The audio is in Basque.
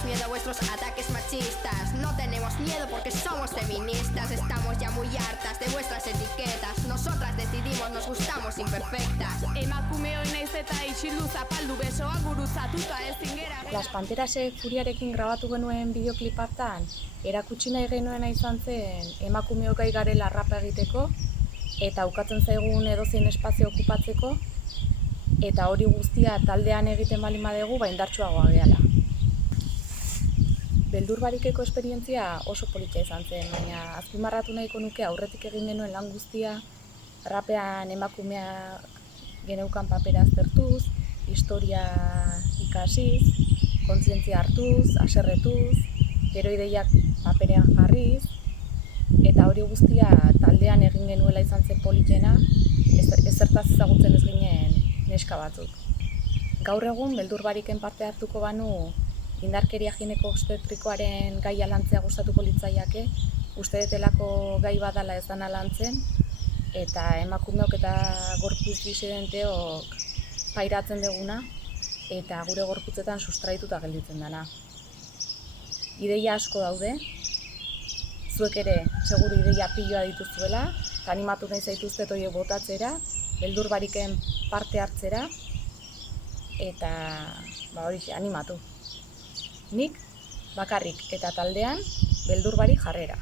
tenemos miedo a vuestros ataques machistas. No tenemos miedo porque somos feministas. Estamos ya muy hartas de vuestras etiquetas. Nosotras decidimos, nos gustamos imperfectas. Emakumeoi naiz eta isildu zapaldu besoa gurutzatuta ezin gera. Las Panterasek Furiarekin grabatu genuen bideoklip hartan, erakutsi nahi genuena izan zen emakumeok gai garela rapa egiteko, eta ukatzen zaigun edozein espazio okupatzeko, eta hori guztia taldean egiten baldin badegu, indartsuagoa gehala. Beldur barikeko esperientzia oso polita izan zen, baina azpimarratu nahiko nuke aurretik egin genuen lan guztia, rapean emakumea geneukan papera aztertuz, historia ikasiz, kontzientzia hartuz, haserretuz, gero ideiak paperean jarriz, eta hori guztia taldean egin genuela izan zen politena, ezertaz ezagutzen ez ginen neska batzuk. Gaur egun, beldur bariken parte hartuko banu, indarkeria gineko obstetrikoaren gaia lantzea gustatuko litzaiake, uste detelako gai badala ez dana lantzen, eta emakumeok eta gorputz disidenteok pairatzen duguna, eta gure gorputzetan sustraituta gelditzen dana. Ideia asko daude, zuek ere seguru ideia piloa dituzuela, eta animatu nahi zaituztet horiek botatzera, beldur bariken parte hartzera, eta hori animatu. Nik bakarrik eta taldean beldur barik jarrera.